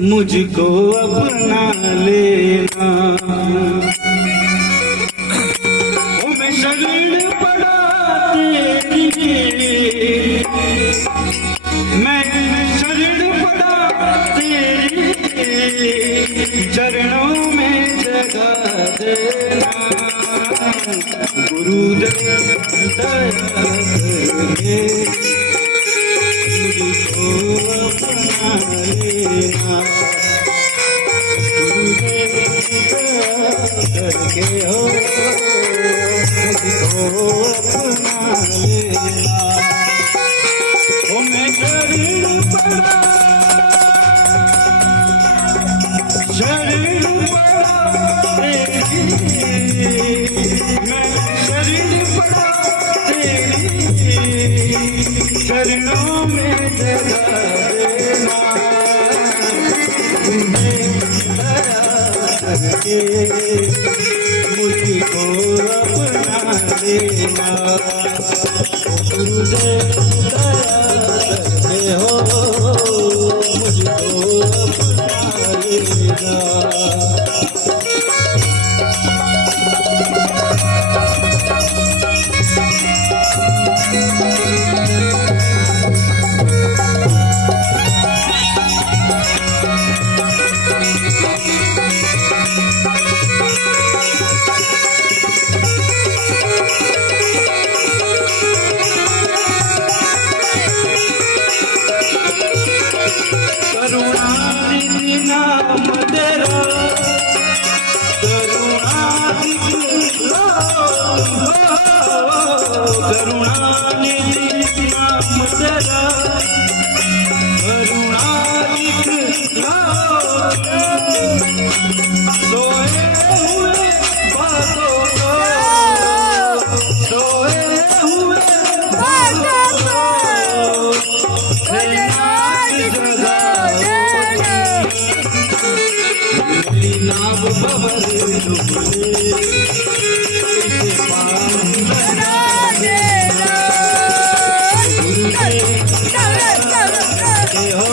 मुझको अपना लेना। ओ मैं शरण पड़ा तेरी, मैं शरण पड़ा तेरी, चरणों में जगा देना। गुरुदेव दया करके मुझको अपना लेना। गुरुदेव दया करके हो मुझको अपना लेना। ओ मैं शरण पड़ा, शरण पड़ा तेरी, मैं शरण पड़ा तेरी, चरणों में जगा देना। तुम्हें दया करके मुझको अपना लेना। गुरुदेव दया करके हो मुझको अपना लेना। करुणानिधि नाम तेरा, करुणानिधि करुणानिधि नाम तेरा, करुणानिधि सोए हुए बातों को, सोए हुए बातों को नाम बबर डुबले इसे पार बना देना। गुरुदेव दया करके हो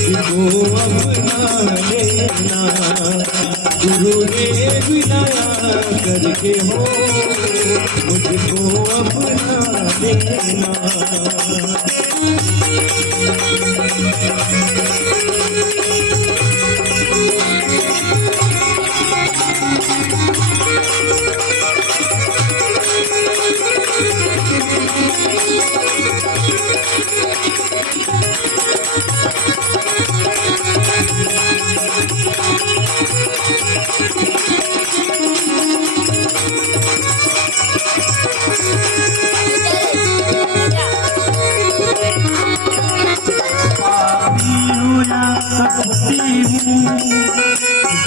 मुझको अपना लेना। गुरुदेव दया करके हो मुझको अपना लेना।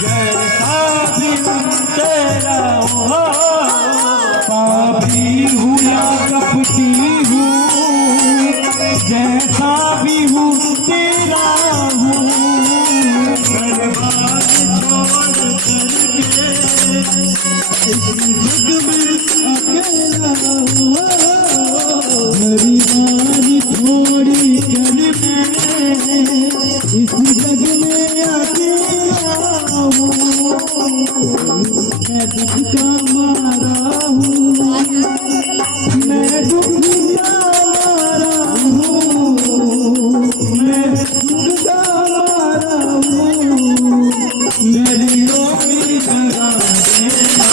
जैसा भी तेरा हो, पापी हूँ या कपटी हूँ, जैसा भी हूँ तेरा हूँ। बर्बाद छोड़ करके इस जग में अकेला हुआ, बर्बाद छोड़ी कर इस जग में अकेला हूँ। मैं दुख का मारा हूँ, मैं दुख का मारा हूँ, मैं दुख का मारा हूँ। मेरी रोटी जगा देना,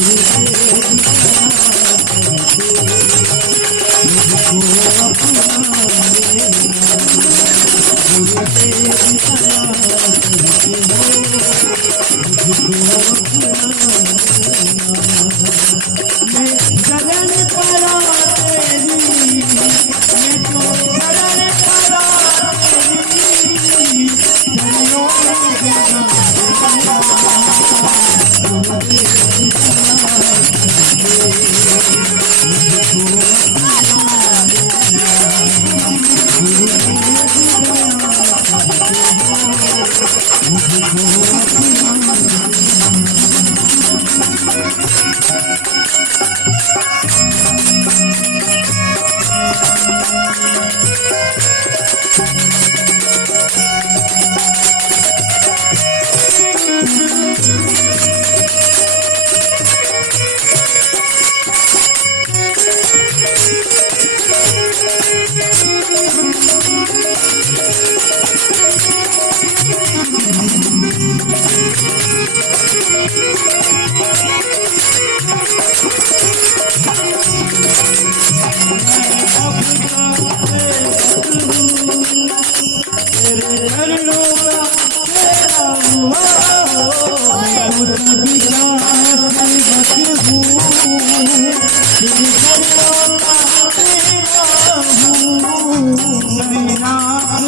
मुझको अपना चरण पड़ा तेरी, मैं तो चरण पड़ा तेरी, चरणों में जगा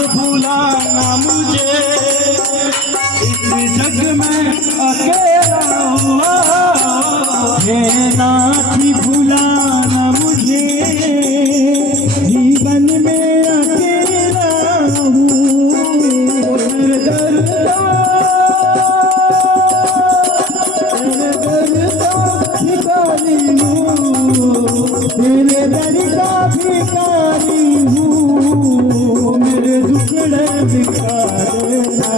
भुलाना मुझे इस जग में अकेला हुआ, हे नाथ भुलाना मुझे जीवन में अकेला हूँ। तेरे दर का भिखारी हूँ, तेरे दर का भिखारी हूँ, मेरे दुखड़े दिखा देना,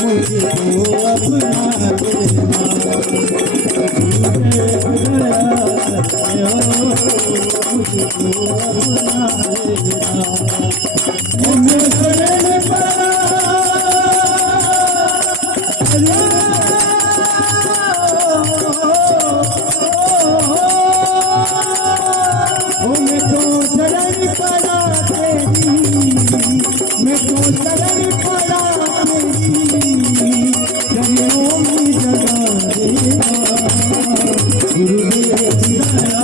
मुझको अपना देना, मुझको अपना देना। मैं शरण पड़ा मैं तो शरण पड़ा तेरी, मैं तो शरण पड़ा तेरी, चरणों में जगा देना, गुरुदेव दया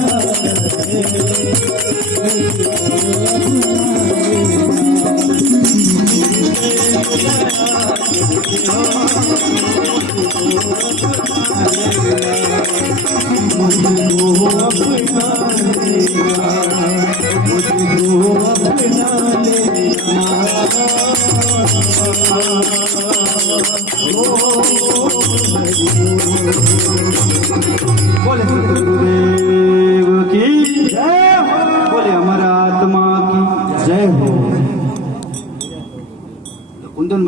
बोले